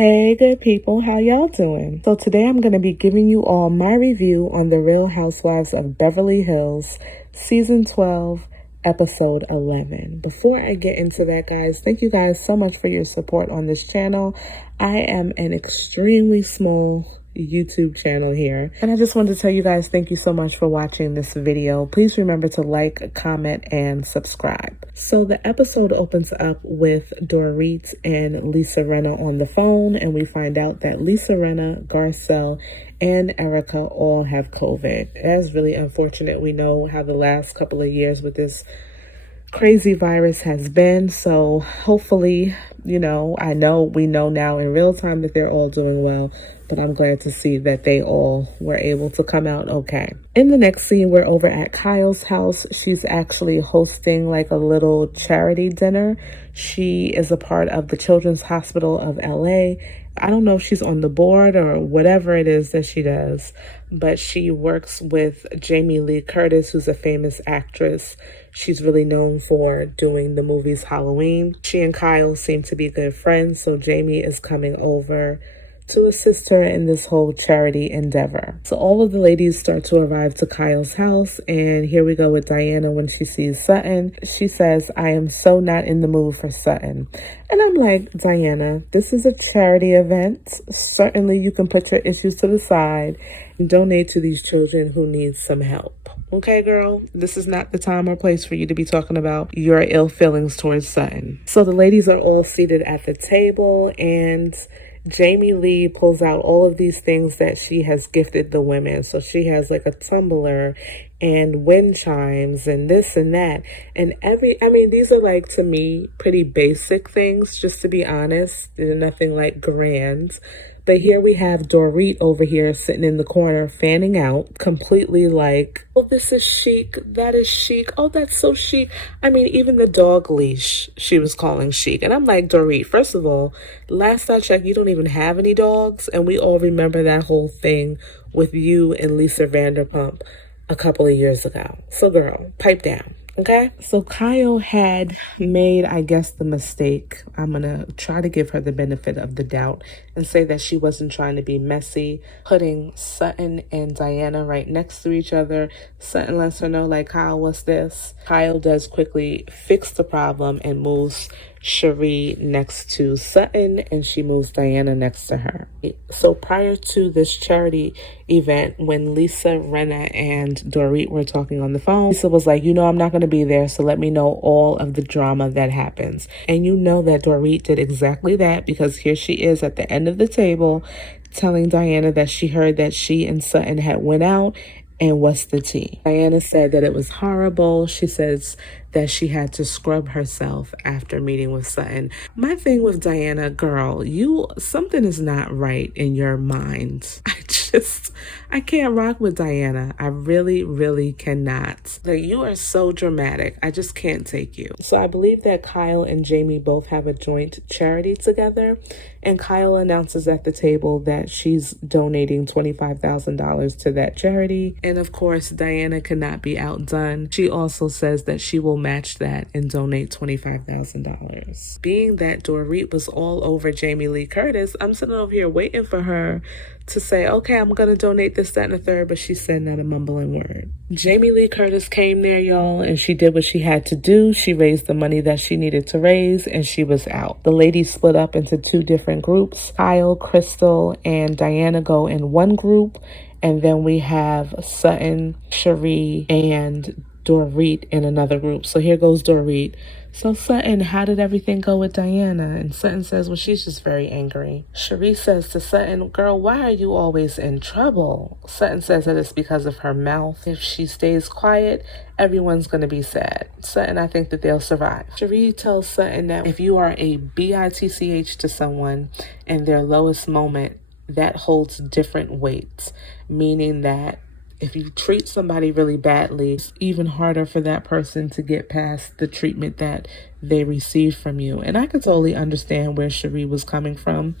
Hey, good people, how y'all doing? So today I'm going to be giving you all my review on The Real Housewives of Beverly Hills, Season 12, Episode 11. Before I get into that, guys, thank you guys so much for your support on this channel. I am an extremely small YouTube channel here, and I just wanted to tell you guys thank you so much for watching this video. Please remember to like, comment, and subscribe. So the episode opens up with Dorit and Lisa Rinna on the phone, and we find out that Lisa Rinna, Garcelle, and Erika all have COVID. That's really unfortunate. We know how the last couple of years with this crazy virus has been, so hopefully, we know now in real time that they're all doing well, but I'm glad to see that they all were able to come out okay. In the next scene, we're over at Kyle's house. She's actually hosting like a little charity dinner. She is a part of the Children's Hospital of LA. I don't know if she's on the board or whatever it is that she does, but she works with Jamie Lee Curtis, who's a famous actress. She's really known for doing the movies Halloween. She and Kyle seem to be good friends, so Jamie is coming over to assist her in this whole charity endeavor. So all of the ladies start to arrive to Kyle's house, and here we go with Diana when she sees Sutton. She says, "I am so not in the mood for Sutton." And I'm like, Diana, this is a charity event. Certainly you can put your issues to the side and donate to these children who need some help. Okay, girl, this is not the time or place for you to be talking about your ill feelings towards Sutton. So the ladies are all seated at the table, and Jamie Lee pulls out all of these things that she has gifted the women. So she has like a tumbler and wind chimes and this and that. And these are like, to me, pretty basic things, just to be honest. They're nothing like grand. But here we have Dorit over here sitting in the corner, fanning out, completely like, oh, this is chic, that is chic, oh, that's so chic. Even the dog leash she was calling chic. And I'm like, Dorit, first of all, last I checked, you don't even have any dogs. And we all remember that whole thing with you and Lisa Vanderpump a couple of years ago. So girl, pipe down. Okay, so Kyle had made, I guess, the mistake. I'm going to try to give her the benefit of the doubt and say that she wasn't trying to be messy, putting Sutton and Diana right next to each other. Sutton lets her know, like, Kyle, what's this? Kyle does quickly fix the problem and moves Cherie next to Sutton, and she moves Diana next to her. So prior to this charity event, when Lisa, Rinna, and Dorit were talking on the phone, Lisa was like, I'm not going to be there, so let me know all of the drama that happens. And you know that Dorit did exactly that, because here she is at the end of the table telling Diana that she heard that she and Sutton had went out. And what's the tea? Diana said that it was horrible. She says that she had to scrub herself after meeting with Sutton. My thing with Diana, girl, something is not right in your mind. I can't rock with Diana. I really, really cannot. Like, you are so dramatic. I just can't take you. So I believe that Kyle and Jamie both have a joint charity together. And Kyle announces at the table that she's donating $25,000 to that charity. And of course, Diana cannot be outdone. She also says that she will match that and donate $25,000. Being that Dorit was all over Jamie Lee Curtis, I'm sitting over here waiting for her to say, okay, I'm going to donate this, that, and the third, but she said not a mumbling word. Jamie Lee Curtis came there, y'all, and she did what she had to do. She raised the money that she needed to raise, and she was out. The ladies split up into two different groups. Kyle, Crystal, and Diana go in one group, and then we have Sutton, Cherie, and Dorit in another group. So here goes Dorit. So Sutton, how did everything go with Diana? And Sutton says, well, she's just very angry. Cherie says to Sutton, girl, why are you always in trouble? Sutton says that it's because of her mouth. If she stays quiet, everyone's going to be sad. Sutton, I think that they'll survive. Cherie tells Sutton that if you are a bitch to someone in their lowest moment, that holds different weights, meaning that if you treat somebody really badly, it's even harder for that person to get past the treatment that they received from you. And I could totally understand where Cherie was coming from.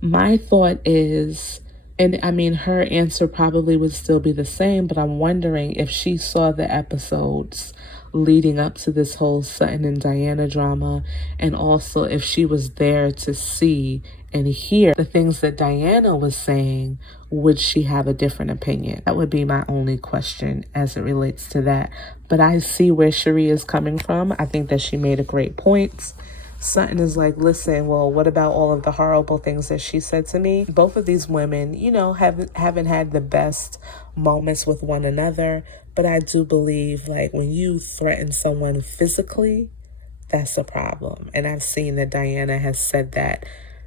My thought is, her answer probably would still be the same, but I'm wondering if she saw the episodes leading up to this whole Sutton and Diana drama, and also if she was there to see and hear the things that Diana was saying, would she have a different opinion? That would be my only question as it relates to that. But I see where Cherie is coming from. I think that she made a great point. Sutton is like, listen, well, what about all of the horrible things that she said to me? Both of these women, you know, haven't had the best moments with one another. But I do believe, like, when you threaten someone physically, that's a problem. And I've seen that Diana has said that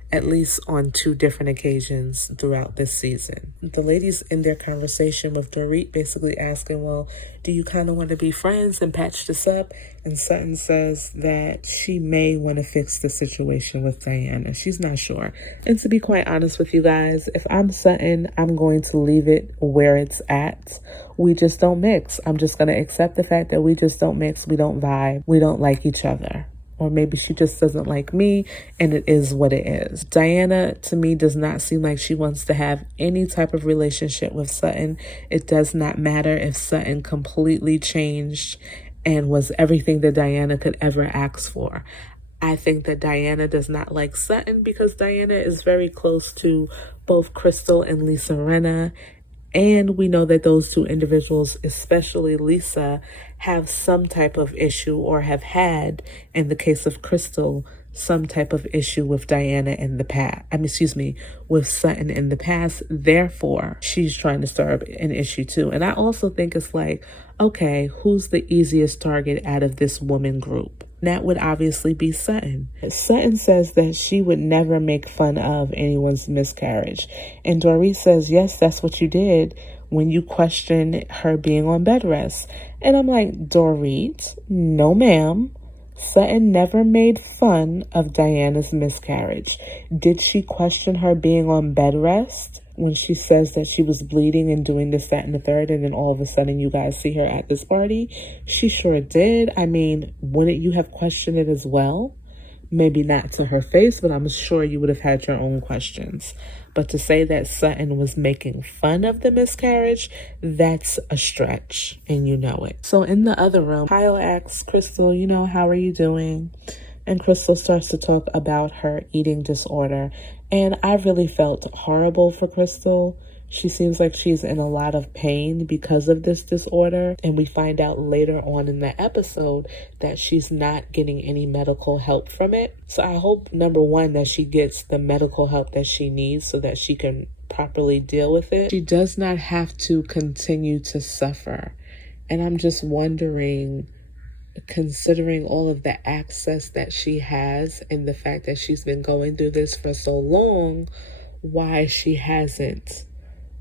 at least on 2 different occasions throughout this season. The ladies in their conversation with Dorit basically asking, well, do you kind of want to be friends and patch this up? And Sutton says that she may want to fix the situation with Diana. She's not sure. And to be quite honest with you guys, if I'm Sutton, I'm going to leave it where it's at. We just don't mix. I'm just going to accept the fact that we just don't mix. We don't vibe. We don't like each other. Or maybe she just doesn't like me, and it is what it is. Diana, to me, does not seem like she wants to have any type of relationship with Sutton. It does not matter if Sutton completely changed and was everything that Diana could ever ask for. I think that Diana does not like Sutton because Diana is very close to both Crystal and Lisa Rinna. And we know that those 2 individuals, especially Lisa, have some type of issue or have had, in the case of Crystal, some type of issue with Diana in the past. With Sutton in the past. Therefore, she's trying to stir up an issue too. And I also think it's like, okay, who's the easiest target out of this woman group? That would obviously be Sutton. Sutton says that she would never make fun of anyone's miscarriage. And Dorit says, yes, that's what you did when you questioned her being on bed rest. And I'm like, Dorit, no ma'am. Sutton never made fun of Diana's miscarriage. Did she question her being on bed rest when she says that she was bleeding and doing this, that, and the third, and then all of a sudden you guys see her at this party? She sure did. I mean, wouldn't you have questioned it as well? Maybe not to her face, but I'm sure you would have had your own questions. But to say that Sutton was making fun of the miscarriage, that's a stretch, and you know it. So in the other room, Kyle asks Crystal, you know, how are you doing? And Crystal starts to talk about her eating disorder. And I really felt horrible for Crystal. She seems like she's in a lot of pain because of this disorder. And we find out later on in the episode that she's not getting any medical help from it. So I hope, number one, that she gets the medical help that she needs so that she can properly deal with it. She does not have to continue to suffer. And I'm just wondering, considering all of the access that she has and the fact that she's been going through this for so long, why she hasn't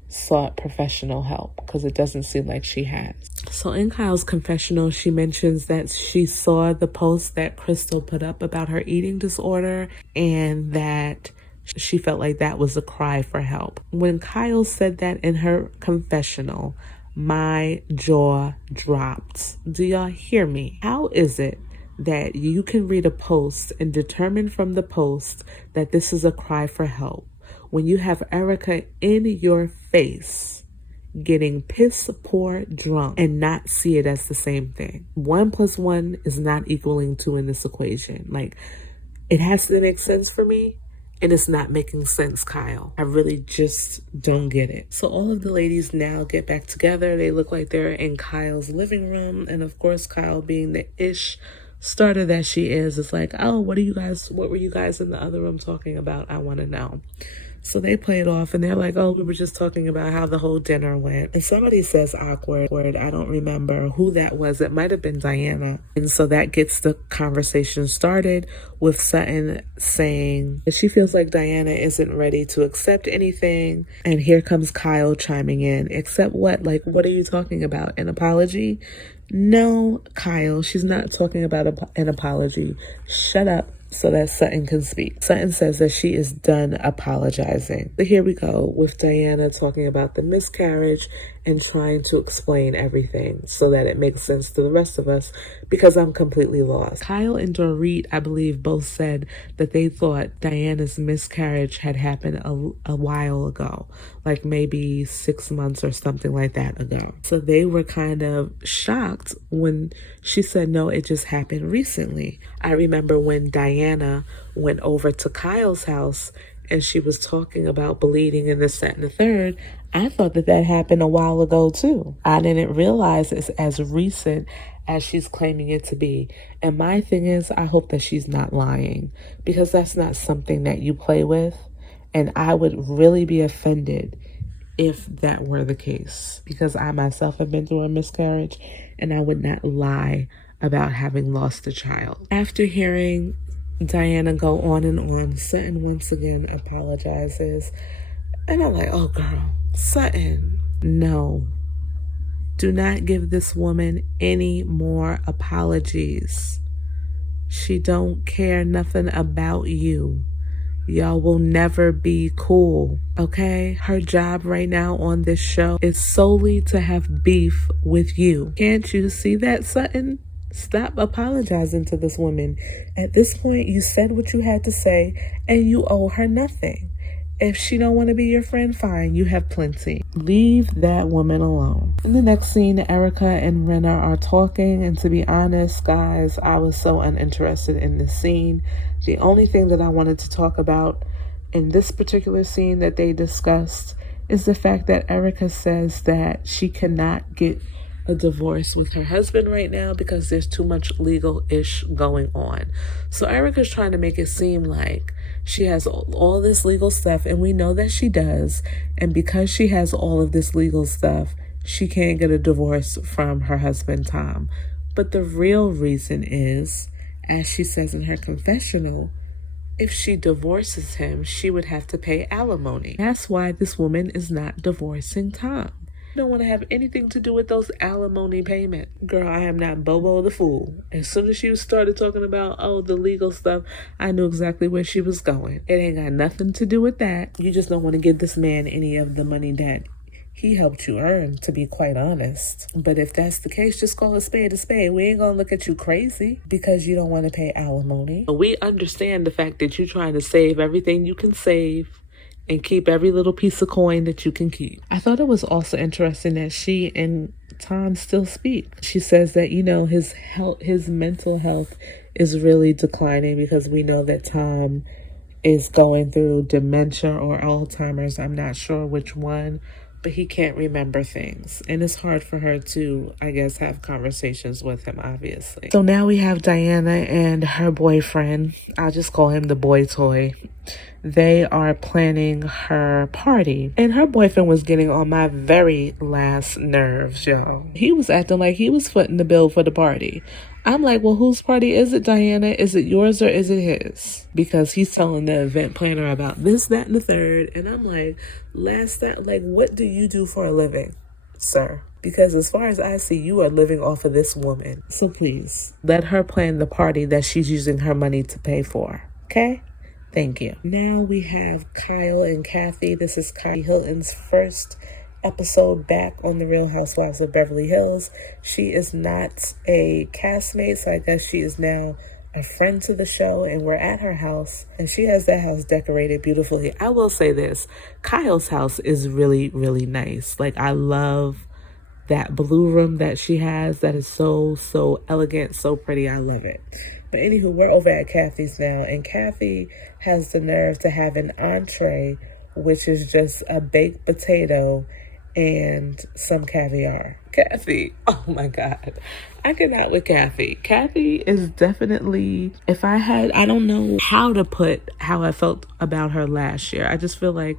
sought professional help, because it doesn't seem like she has. So in Kyle's confessional, she mentions that she saw the post that Crystal put up about her eating disorder and that she felt like that was a cry for help. When Kyle said that in her confessional, my jaw dropped. Do y'all hear me? How is it that you can read a post and determine from the post that this is a cry for help when you have Erika in your face getting piss poor drunk and not see it as the same thing? 1 + 1 is not equaling 2 in this equation. Like, it has to make sense for me. And it's not making sense, Kyle. I really just don't get it. So all of the ladies now get back together. They look like they're in Kyle's living room. And of course, Kyle, being the ish starter that she is like, oh, what were you guys in the other room talking about? I want to know. So they play it off and they're like, oh, we were just talking about how the whole dinner went. And somebody says awkward. I don't remember who that was. It might have been Diana. And so that gets the conversation started with Sutton saying that she feels like Diana isn't ready to accept anything. And here comes Kyle chiming in. Accept what? Like, what are you talking about? An apology? No, Kyle, she's not talking about an apology. Shut up so that Sutton can speak. Sutton says that she is done apologizing. So here we go with Diana talking about the miscarriage and trying to explain everything so that it makes sense to the rest of us, because I'm completely lost. Kyle and Dorit, I believe, both said that they thought Diana's miscarriage had happened a while ago, like maybe 6 months or something like that ago. So they were kind of shocked when she said, no, it just happened recently. I remember when Diana went over to Kyle's house and she was talking about bleeding and this, that, and the third. I thought that happened a while ago too. I didn't realize it's as recent as she's claiming it to be. And my thing is, I hope that she's not lying, because that's not something that you play with. And I would really be offended if that were the case, because I myself have been through a miscarriage and I would not lie about having lost a child. After hearing Diana go on and on, Sutton once again apologizes. And I'm like, oh girl, Sutton, no. Do not give this woman any more apologies. She don't care nothing about you. Y'all will never be cool, okay? Her job right now on this show is solely to have beef with you. Can't you see that, Sutton? Stop apologizing to this woman. At this point, you said what you had to say, and you owe her nothing. If she don't want to be your friend, fine, you have plenty. Leave that woman alone. In the next scene, Erika and Renna are talking, and to be honest, guys, I was so uninterested in this scene. The only thing that I wanted to talk about in this particular scene that they discussed is the fact that Erika says that she cannot get a divorce with her husband right now because there's too much legal-ish going on. So Erika's trying to make it seem like she has all this legal stuff, and we know that she does. And because she has all of this legal stuff, she can't get a divorce from her husband, Tom. But the real reason is, as she says in her confessional, if she divorces him, she would have to pay alimony. That's why this woman is not divorcing Tom. Don't want to have anything to do with those alimony payment. Girl, I am not Bobo the Fool. As soon as she started talking about, oh, the legal stuff, I knew exactly where she was going. It ain't got nothing to do with that. You just don't want to give this man any of the money that he helped you earn, to be quite honest. But if that's the case, just call a spade a spade. We ain't gonna look at you crazy because you don't want to pay alimony. We understand the fact that you're trying to save everything you can save and keep every little piece of coin that you can keep. I thought it was also interesting that she and Tom still speak. She says that, you know, his mental health is really declining because we know that Tom is going through dementia or Alzheimer's. I'm not sure which one, but he can't remember things. And it's hard for her to, I guess, have conversations with him, obviously. So now we have Diana and her boyfriend. I'll just call him the boy toy. They are planning her party. And her boyfriend was getting on my very last nerves, yo. He was acting like he was footing the bill for the party. I'm like, well, whose party is it, Diana? Is it yours or is it his? Because he's telling the event planner about this, that, and the third. And I'm like, what do you do for a living, sir? Because as far as I see, you are living off of this woman. So please, let her plan the party that she's using her money to pay for, okay? Thank you. Now we have Kyle and Kathy. This is Kathy Hilton's first episode back on The Real Housewives of Beverly Hills. She is not a castmate, so I guess she is now a friend to the show, and we're at her house, and she has that house decorated beautifully. I will say this, Kyle's house is really, really nice. Like, I love that blue room that she has. That is so elegant, so pretty. I love it. But anywho, we're over at Kathy's now, and Kathy has the nerve to have an entree, which is just a baked potato and some caviar. Kathy, oh my God. I cannot with Kathy. Kathy is definitely, I don't know how to put how I felt about her last year. I just feel like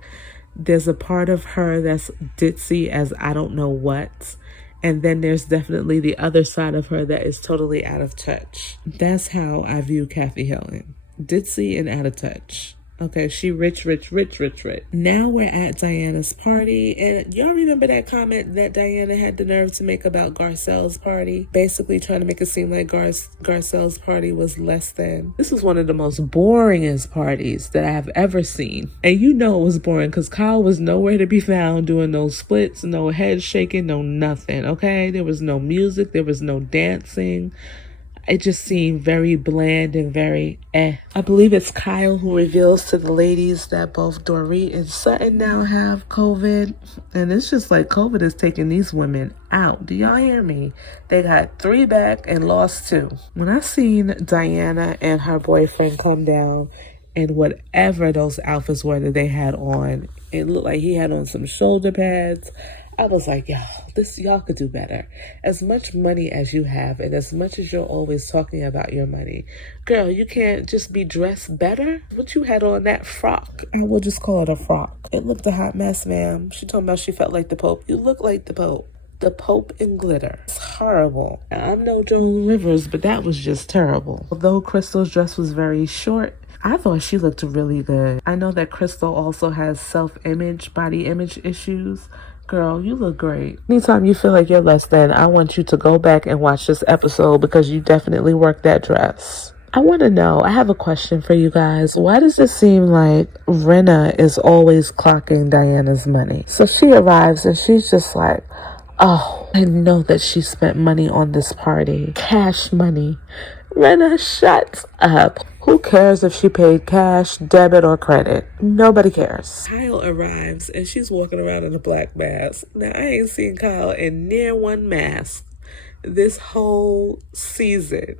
there's a part of her that's ditzy as I don't know what. And then there's definitely the other side of her that is totally out of touch. That's how I view Kathy Hilton. Ditzy and out of touch. Okay, she rich, rich, rich, rich, rich. Now we're at Diana's party, and y'all remember that comment that Diana had the nerve to make about Garcelle's party? Basically trying to make it seem like Garcelle's party was less than. This was one of the most boringest parties that I have ever seen. And you know it was boring because Kyle was nowhere to be found doing no splits, no head shaking, no nothing, okay? There was no music, there was no dancing. It just seemed very bland and very eh. I believe it's Kyle who reveals to the ladies that both Dorit and Sutton now have COVID. And it's just like COVID is taking these women out. Do y'all hear me? They got 3 back and lost 2. When I seen Diana and her boyfriend come down in whatever those outfits were that they had on, it looked like he had on some shoulder pads. I was like, y'all could do better. As much money as you have and as much as you're always talking about your money, girl, you can't just be dressed better? What you had on that frock? I will just call it a frock. It looked a hot mess, ma'am. She talking about she felt like the Pope. You look like the Pope. The Pope in glitter. It's horrible. Now, I'm no Joan Rivers, but that was just terrible. Although Crystal's dress was very short, I thought she looked really good. I know that Crystal also has self-image, body image issues. Girl, you look great. Anytime you feel like you're less than, I want you to go back and watch this episode because you definitely worked that dress. I want to know, I have a question for you guys. Why does it seem like Rinna is always clocking Diana's money? So she arrives and she's just like, oh, I know that she spent money on this party. Cash money. Rinna, shut up. Who cares if she paid cash, debit, or credit? Nobody cares. Kyle arrives and she's walking around in a black mask. Now, I ain't seen Kyle in near one mask this whole season.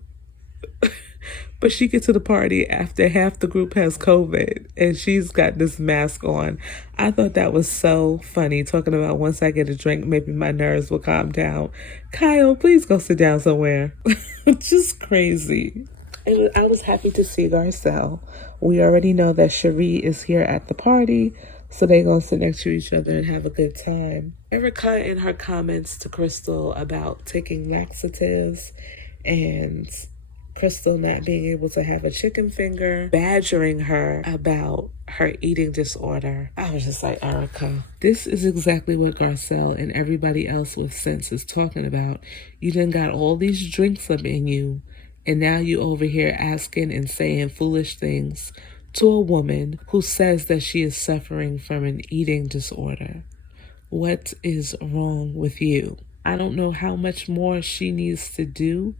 But she gets to the party after half the group has COVID and she's got this mask on. I thought that was so funny, talking about once I get a drink, maybe my nerves will calm down. Kyle, please go sit down somewhere. Just crazy. And I was happy to see Garcelle. We already know that Cherie is here at the party, so they're going to sit next to each other and have a good time. Erika, in her comments to Crystal about taking laxatives and Crystal not being able to have a chicken finger, badgering her about her eating disorder. I was just like, Erika, this is exactly what Garcelle and everybody else with sense is talking about. You done got all these drinks up in you, and now you over here asking and saying foolish things to a woman who says that she is suffering from an eating disorder. What is wrong with you? I don't know how much more she needs to do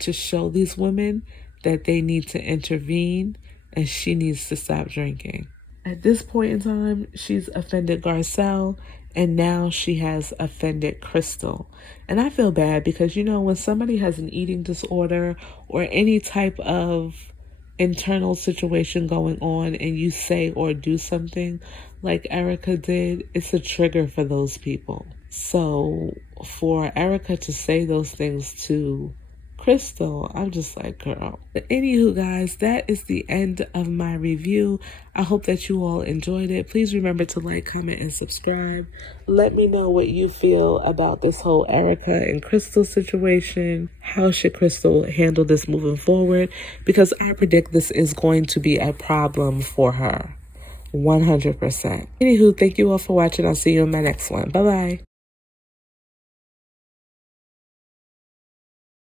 to show these women that they need to intervene and she needs to stop drinking. At this point in time, she's offended Garcelle and now she has offended Crystal. And I feel bad because, you know, when somebody has an eating disorder or any type of internal situation going on and you say or do something like Erika did, it's a trigger for those people. So for Erika to say those things to Crystal, I'm just like, girl. But anywho, guys, that is the end of my review. I hope that you all enjoyed it. Please remember to like, comment, and subscribe. Let me know what you feel about this whole Erika and Crystal situation. How should Crystal handle this moving forward? Because I predict this is going to be a problem for her. 100%. Anywho, thank you all for watching. I'll see you in my next one. Bye-bye.